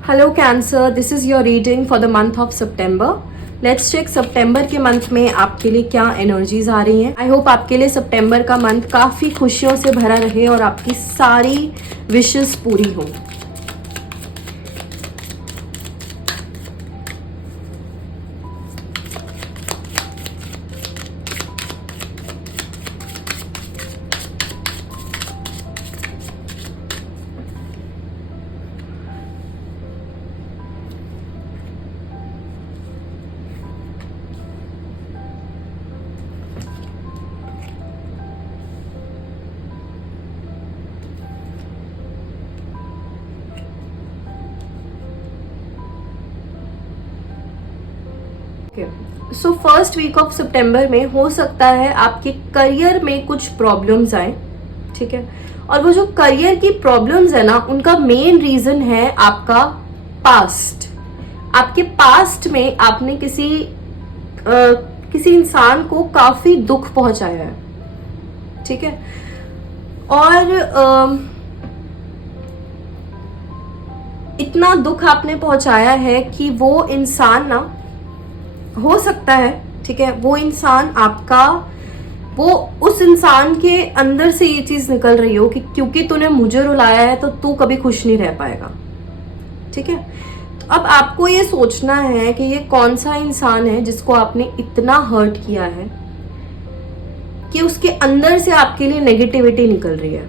Hello cancer, this is your reading for the month of September. Let's check सितंबर के month में आपके लिए क्या एनर्जीज आ रही हैं। आई होप आपके लिए सितंबर का मंथ काफी खुशियों से भरा रहे और आपकी सारी विशेस पूरी हों। सो फर्स्ट वीक ऑफ सितंबर में हो सकता है आपके करियर में कुछ प्रॉब्लम्स आए, ठीक है। और वो जो करियर की प्रॉब्लम्स है ना, उनका मेन रीजन है आपका पास्ट। आपके पास्ट में आपने किसी इंसान को काफी दुख पहुंचाया है, ठीक है। और इतना दुख आपने पहुंचाया है कि वो इंसान ना, हो सकता है, ठीक है, वो इंसान आपका, वो उस इंसान के अंदर से ये चीज निकल रही हो कि क्योंकि तूने मुझे रुलाया है तो तू कभी खुश नहीं रह पाएगा, ठीक है। तो अब आपको ये सोचना है कि ये कौन सा इंसान है जिसको आपने इतना हर्ट किया है कि उसके अंदर से आपके लिए नेगेटिविटी निकल रही है।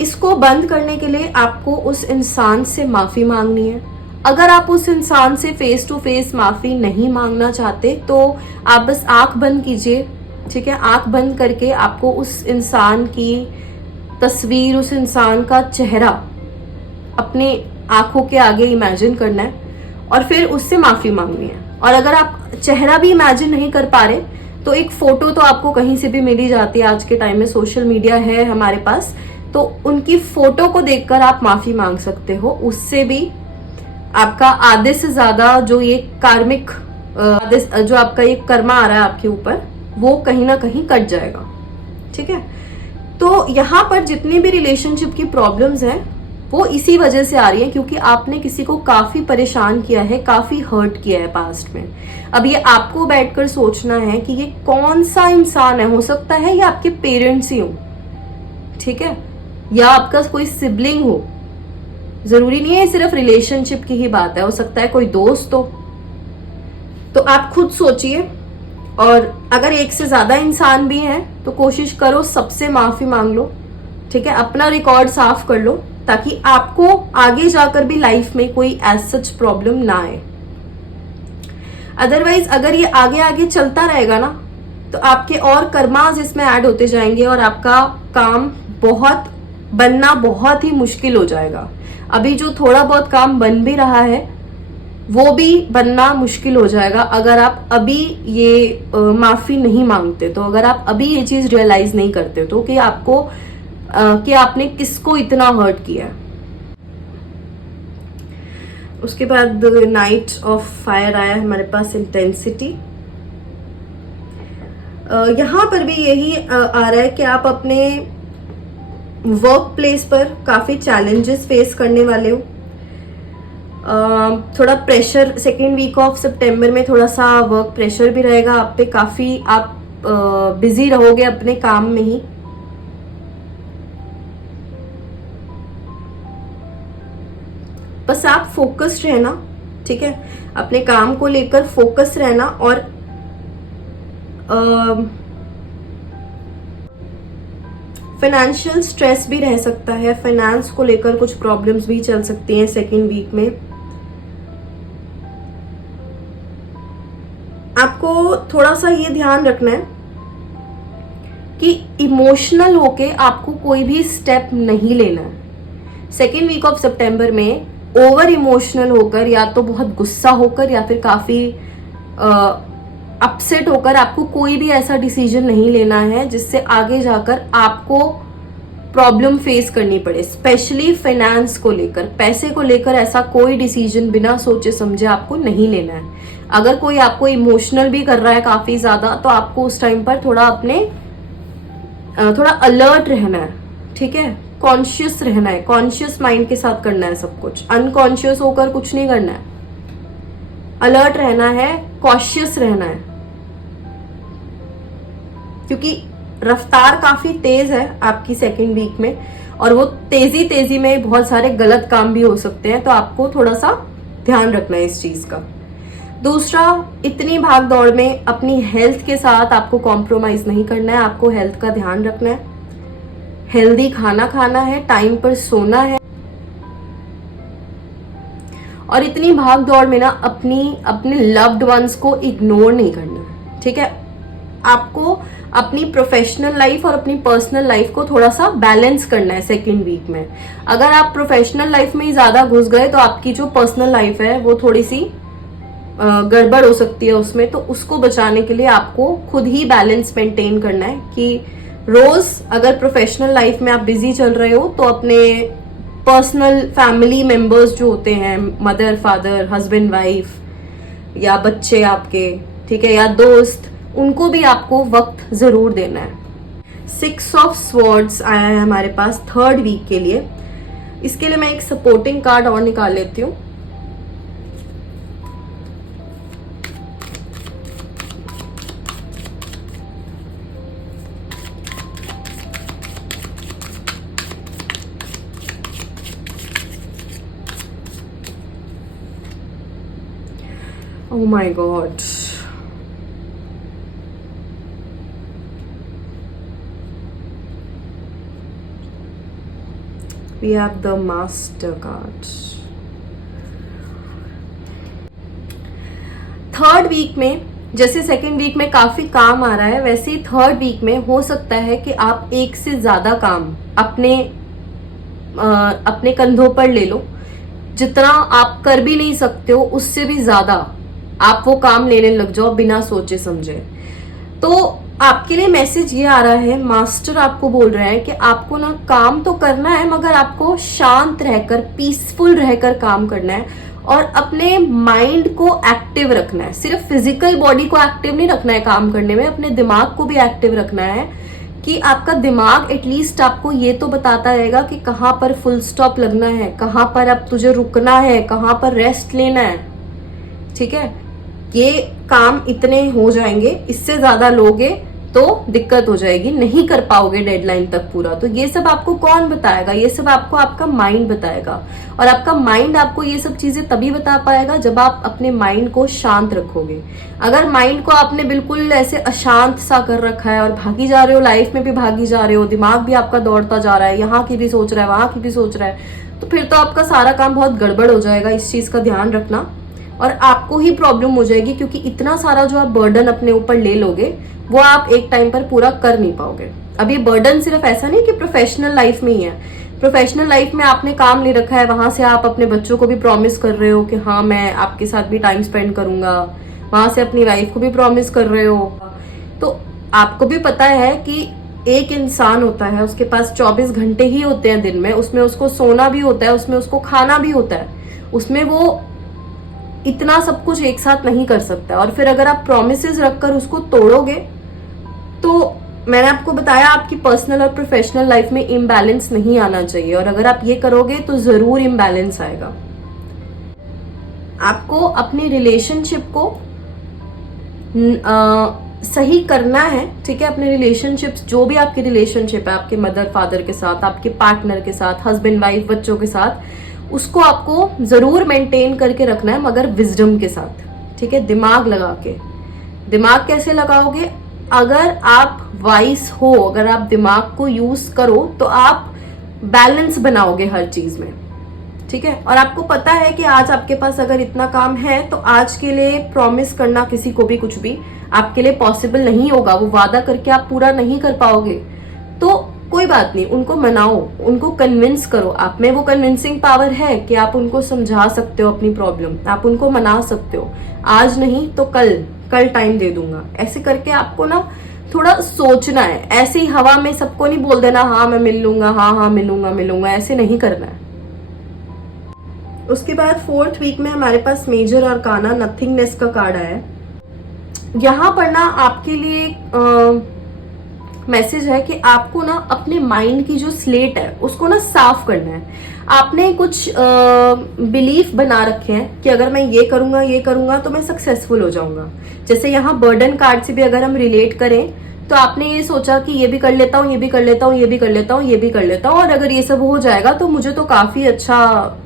इसको बंद करने के लिए आपको उस इंसान से माफी मांगनी है। अगर आप उस इंसान से फेस टू फेस माफी नहीं मांगना चाहते तो आप बस आंख बंद कीजिए, ठीक है। आंख बंद करके आपको उस इंसान की तस्वीर, उस इंसान का चेहरा अपने आंखों के आगे इमेजिन करना है और फिर उससे माफी मांगनी है। और अगर आप चेहरा भी इमेजिन नहीं कर पा रहे तो एक फोटो तो आपको कहीं से भी मिल ही जाती है। आज के टाइम में सोशल मीडिया है हमारे पास, तो उनकी फोटो को देखकर आप माफी मांग सकते हो। उससे भी आपका आधे से ज्यादा जो ये कार्मिक जो आपका ये कर्मा आ रहा है आपके ऊपर, वो कहीं ना कहीं कट जाएगा, ठीक है। तो यहाँ पर जितनी भी रिलेशनशिप की प्रॉब्लम्स हैं वो इसी वजह से आ रही है क्योंकि आपने किसी को काफी परेशान किया है, काफी हर्ट किया है पास्ट में। अब ये आपको बैठकर सोचना है कि ये कौन सा इंसान है। हो सकता है ये आपके पेरेंट्स ही हो, ठीक है, या आपका कोई सिबलिंग हो। जरूरी नहीं है सिर्फ रिलेशनशिप की ही बात है, हो सकता है कोई दोस्त हो। तो आप खुद सोचिए, और अगर एक से ज्यादा इंसान भी हैं तो कोशिश करो सबसे माफी मांग लो, ठीक है। अपना रिकॉर्ड साफ कर लो ताकि आपको आगे जाकर भी लाइफ में कोई एज सच प्रॉब्लम ना आए। अदरवाइज अगर ये आगे आगे चलता रहेगा ना तो आपके और कर्मास इसमें ऐड होते जाएंगे और आपका काम बनना बहुत ही मुश्किल हो जाएगा। अभी जो थोड़ा बहुत काम बन भी रहा है वो भी बनना मुश्किल हो जाएगा अगर आप अभी ये माफी नहीं मांगते। तो अगर आप अभी ये चीज रियलाइज नहीं करते तो कि कि आपने किसको इतना हर्ट किया है। उसके बाद नाइट ऑफ फायर आया हमारे पास, इंटेंसिटी। यहां पर भी यही आ रहा है कि आप अपने वर्क प्लेस पर काफी चैलेंजेस फेस करने वाले हो। थोड़ा प्रेशर, सेकेंड वीक ऑफ सितंबर में थोड़ा सा वर्क प्रेशर भी रहेगा आप पे। काफी आप बिजी रहोगे अपने काम में ही। बस आप फोकस्ड रहना, ठीक है, अपने काम को लेकर फोकस रहना। और फाइनेंशियल स्ट्रेस भी रह सकता है, फाइनेंस को लेकर कुछ प्रॉब्लम्स भी चल सकती हैं सेकेंड वीक में। आपको थोड़ा सा ये ध्यान रखना है कि इमोशनल होके आपको कोई भी स्टेप नहीं लेना है सेकेंड वीक ऑफ सितंबर में। ओवर इमोशनल होकर, या तो बहुत गुस्सा होकर या फिर काफी अपसेट होकर आपको कोई भी ऐसा डिसीजन नहीं लेना है जिससे आगे जाकर आपको प्रॉब्लम फेस करनी पड़े। स्पेशली फाइनेंस को लेकर, पैसे को लेकर ऐसा कोई डिसीजन बिना सोचे समझे आपको नहीं लेना है। अगर कोई आपको इमोशनल भी कर रहा है काफी ज्यादा तो आपको उस टाइम पर थोड़ा अलर्ट रहना है, ठीक है। कॉन्शियस रहना है, कॉन्शियस माइंड के साथ करना है सब कुछ, अनकॉन्शियस होकर कुछ नहीं करना है। अलर्ट रहना है, कॉशियस रहना है, क्योंकि रफ्तार काफी तेज है आपकी सेकेंड वीक में, और वो तेजी में बहुत सारे गलत काम भी हो सकते हैं, तो आपको थोड़ा सा ध्यान रखना है इस चीज का। दूसरा, इतनी भाग दौड़ में अपनी हेल्थ के साथ आपको कॉम्प्रोमाइज नहीं करना है, आपको हेल्थ का ध्यान रखना है, हेल्दी खाना खाना है, टाइम पर सोना है, और इतनी भाग दौड़ में ना अपने लव्ड वंस को इग्नोर नहीं करना है, ठीक है। आपको अपनी प्रोफेशनल लाइफ और अपनी पर्सनल लाइफ को थोड़ा सा बैलेंस करना है सेकेंड वीक में। अगर आप प्रोफेशनल लाइफ में ही ज्यादा घुस गए तो आपकी जो पर्सनल लाइफ है वो थोड़ी सी गड़बड़ हो सकती है उसमें, तो उसको बचाने के लिए आपको खुद ही बैलेंस मेंटेन करना है कि रोज अगर प्रोफेशनल लाइफ में आप बिजी चल रहे हो तो अपने पर्सनल फैमिली मेंबर्स जो होते हैं, मदर फादर, हस्बैंड वाइफ, या बच्चे आपके, ठीक है, या दोस्त, उनको भी आपको वक्त जरूर देना है। 6 ऑफ स्वॉर्ड्स आया है हमारे पास थर्ड वीक के लिए। इसके लिए मैं एक सपोर्टिंग कार्ड और निकाल लेती हूँ। Oh my God. We have the Master card. Third week में, जैसे सेकेंड वीक में काफी काम आ रहा है, वैसे ही थर्ड वीक में हो सकता है कि आप एक से ज्यादा काम अपने कंधों पर ले लो। जितना आप कर भी नहीं सकते हो उससे भी ज्यादा आप वो काम लेने लग जाओ बिना सोचे समझे। तो आपके लिए मैसेज ये आ रहा है, मास्टर आपको बोल रहा है कि आपको ना काम तो करना है, मगर आपको शांत रहकर, पीसफुल रहकर काम करना है, और अपने माइंड को एक्टिव रखना है। सिर्फ फिजिकल बॉडी को एक्टिव नहीं रखना है काम करने में, अपने दिमाग को भी एक्टिव रखना है, कि आपका दिमाग एटलीस्ट आपको ये तो बताता रहेगा कि कहाँ पर फुल स्टॉप लगना है, कहाँ पर अब तुझे रुकना है, कहाँ पर रेस्ट लेना है, ठीक है। ये काम इतने हो जाएंगे, इससे ज्यादा लोगे तो दिक्कत हो जाएगी, नहीं कर पाओगे डेडलाइन तक पूरा। तो ये सब आपको कौन बताएगा? ये सब आपको आपका माइंड बताएगा, और आपका माइंड आपको ये सब चीजें तभी बता पाएगा जब आप अपने माइंड को शांत रखोगे। अगर माइंड को आपने बिल्कुल ऐसे अशांत सा कर रखा है और भागी जा रहे हो, लाइफ में भी भागी जा रहे हो, दिमाग भी आपका दौड़ता जा रहा है, यहाँ की भी सोच रहा है, वहां की भी सोच रहा है, तो फिर तो आपका सारा काम बहुत गड़बड़ हो जाएगा। इस चीज का ध्यान रखना, और आपको ही प्रॉब्लम हो जाएगी, क्योंकि इतना सारा जो आप बर्डन अपने ऊपर ले लोगे वो आप एक टाइम पर पूरा कर नहीं पाओगे। अब ये बर्डन सिर्फ ऐसा नहीं कि प्रोफेशनल लाइफ में ही है। प्रोफेशनल लाइफ में आपने काम ले रखा है, वहां से आप अपने बच्चों को भी प्रॉमिस कर रहे हो कि हाँ मैं आपके साथ भी टाइम स्पेंड करूंगा, वहां से अपनी वाइफ को भी प्रॉमिस कर रहे हो। तो आपको भी पता है कि एक इंसान होता है, उसके पास 24 घंटे ही होते हैं दिन में, उसमें उसको सोना भी होता है, उसमें उसको खाना भी होता है, उसमें वो इतना सब कुछ एक साथ नहीं कर सकता। और फिर अगर आप प्रोमिसेस रखकर उसको तोड़ोगे, तो मैंने आपको बताया आपकी पर्सनल और प्रोफेशनल लाइफ में इम्बैलेंस नहीं आना चाहिए, और अगर आप ये करोगे तो जरूर इम्बैलेंस आएगा। आपको अपनी रिलेशनशिप को सही करना है, ठीक है। अपने रिलेशनशिप्स, जो भी आपकी रिलेशनशिप है, आपके मदर फादर के साथ, आपके पार्टनर के साथ, हस्बैंड वाइफ, बच्चों के साथ, उसको आपको जरूर मेंटेन करके रखना है, मगर विजडम के साथ, ठीक है, दिमाग लगा के। दिमाग कैसे लगाओगे? अगर आप वाइस हो, अगर आप दिमाग को यूज करो, तो आप बैलेंस बनाओगे हर चीज में, ठीक है। और आपको पता है कि आज आपके पास अगर इतना काम है, तो आज के लिए प्रॉमिस करना किसी को भी कुछ भी आपके लिए पॉसिबल नहीं होगा। वो वादा करके आप पूरा नहीं कर पाओगे, तो कोई बात नहीं, उनको मनाओ, उनको कन्विंस करो। आप में वो कन्विंसिंग पावर है कि आप उनको समझा सकते हो अपनी प्रॉब्लम, आप उनको मना सकते हो। आज नहीं तो कल टाइम दे दूंगा, ऐसे करके आपको ना थोड़ा सोचना है। ऐसे ही हवा में सबको नहीं बोल देना हाँ मैं मिल लूंगा, हाँ मिलूंगा, ऐसे नहीं करना है। उसके बाद फोर्थ वीक में हमारे पास मेजर अरकाना नथिंगनेस का कार्ड आया है। यहाँ पर ना आपके लिए मैसेज है कि आपको ना अपने माइंड की जो स्लेट है उसको ना साफ करना है। आपने कुछ बिलीफ बना रखे हैं कि अगर मैं ये करूंगा तो मैं सक्सेसफुल हो जाऊंगा। जैसे यहाँ बर्डन कार्ड से भी अगर हम रिलेट करें तो आपने ये सोचा कि ये भी कर लेता हूँ, ये भी कर लेता हूँ, ये भी कर लेता हूँ, ये भी कर लेता हूँ, और अगर ये सब हो जाएगा तो मुझे तो काफी अच्छा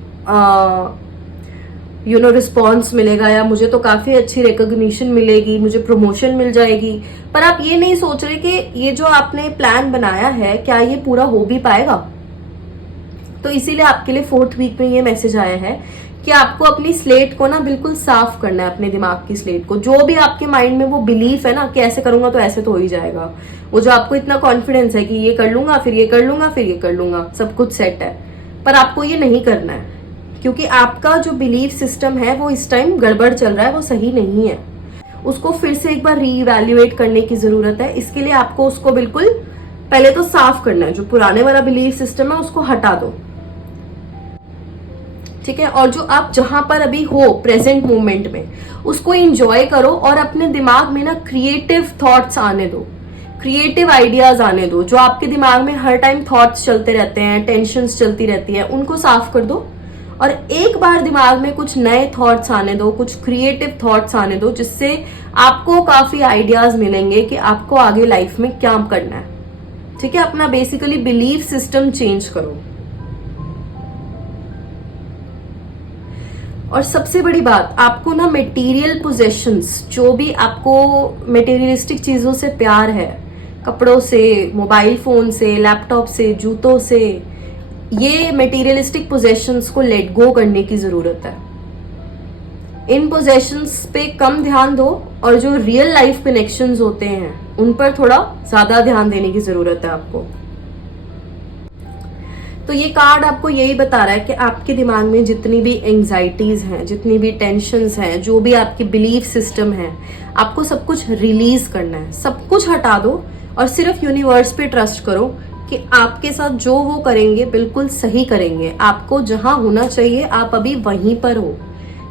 रिस्पॉन्स मिलेगा, या मुझे तो काफी अच्छी रिकॉग्निशन मिलेगी, मुझे प्रमोशन मिल जाएगी। पर आप ये नहीं सोच रहे कि ये जो आपने प्लान बनाया है क्या ये पूरा हो भी पाएगा। तो इसीलिए आपके लिए 4th वीक में ये मैसेज आया है कि आपको अपनी स्लेट को ना बिल्कुल साफ करना है, अपने दिमाग की स्लेट को। जो भी आपके माइंड में वो बिलीफ है ना कि ऐसे करूंगा तो ऐसे तो हो ही जाएगा, वो जो आपको इतना कॉन्फिडेंस है कि ये कर लूंगा, फिर ये कर लूंगा, फिर ये कर लूंगा, सब कुछ सेट है, पर आपको ये नहीं करना है क्योंकि आपका जो बिलीफ सिस्टम है वो इस टाइम गड़बड़ चल रहा है, वो सही नहीं है। उसको फिर से एक बार रीइवैल्यूएट करने की जरूरत है। इसके लिए आपको उसको बिल्कुल पहले तो साफ करना है। जो पुराने वाला बिलीफ सिस्टम है उसको हटा दो, ठीक है। और जो आप जहां पर अभी हो प्रेजेंट मोमेंट में उसको एंजॉय करो और अपने दिमाग में ना क्रिएटिव थॉट्स आने दो, क्रिएटिव आइडियाज आने दो। जो आपके दिमाग में हर टाइम थॉट्स चलते रहते हैं, टेंशन्स चलती रहती है, उनको साफ कर दो और एक बार दिमाग में कुछ नए थॉट्स आने दो, कुछ क्रिएटिव थॉट्स आने दो, जिससे आपको काफी आइडियाज मिलेंगे कि आपको आगे लाइफ में क्या करना है, ठीक है। अपना बेसिकली बिलीफ सिस्टम चेंज करो। और सबसे बड़ी बात, आपको ना मटेरियल पोजेशंस, जो भी आपको मटेरियलिस्टिक चीजों से प्यार है, कपड़ों से, मोबाइल फोन से, लैपटॉप से, जूतों से, ये मटेरियलिस्टिक पोजेशंस को लेट गो करने की जरूरत है। इन पोजेशंस पे कम ध्यान दो और जो रियल लाइफ कनेक्शंस होते हैं उन पर थोड़ा ज्यादा ध्यान देने की जरूरत है आपको। तो ये कार्ड आपको यही बता रहा है कि आपके दिमाग में जितनी भी एंजाइटीज हैं, जितनी भी टेंशन्स हैं, जो भी आपकी बिलीफ सिस्टम है, आपको सब कुछ रिलीज करना है, सब कुछ हटा दो और सिर्फ यूनिवर्स पे ट्रस्ट करो कि आपके साथ जो वो करेंगे बिल्कुल सही करेंगे। आपको जहां होना चाहिए आप अभी वहीं पर हो,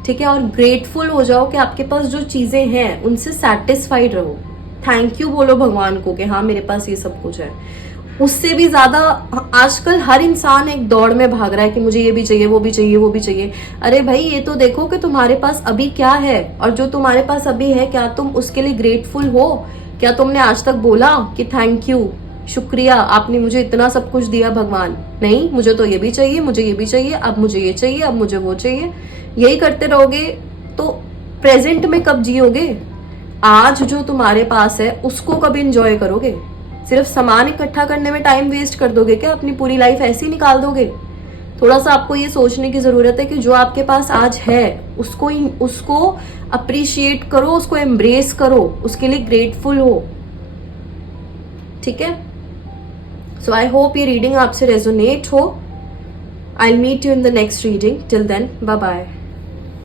ठीक है। और ग्रेटफुल हो जाओ कि आपके पास जो चीजें हैं उनसे सेटिस्फाइड रहो। थैंक यू बोलो भगवान को कि हाँ मेरे पास ये सब कुछ है। उससे भी ज्यादा आजकल हर इंसान एक दौड़ में भाग रहा है कि मुझे ये भी चाहिए, वो भी चाहिए, वो भी चाहिए। अरे भाई ये तो देखो कि तुम्हारे पास अभी क्या है, और जो तुम्हारे पास अभी है क्या तुम उसके लिए ग्रेटफुल हो? क्या तुमने आज तक बोला कि थैंक यू, शुक्रिया, आपने मुझे इतना सब कुछ दिया भगवान? नहीं, मुझे तो ये भी चाहिए, मुझे ये भी चाहिए, अब मुझे ये चाहिए, अब मुझे वो चाहिए। यही करते रहोगे तो प्रेजेंट में कब जियोगे? आज जो तुम्हारे पास है उसको कब एंजॉय करोगे? सिर्फ सामान इकट्ठा करने में टाइम वेस्ट कर दोगे क्या? अपनी पूरी लाइफ ऐसे ही निकाल दोगे? थोड़ा सा आपको ये सोचने की जरूरत है कि जो आपके पास आज है उसको अप्रिशिएट करो, उसको एम्ब्रेस करो, उसके लिए ग्रेटफुल हो, ठीक है। सो आई होप ये रीडिंग आपसे रेजोनेट हो। I will meet you in the next reading. Till then bye bye.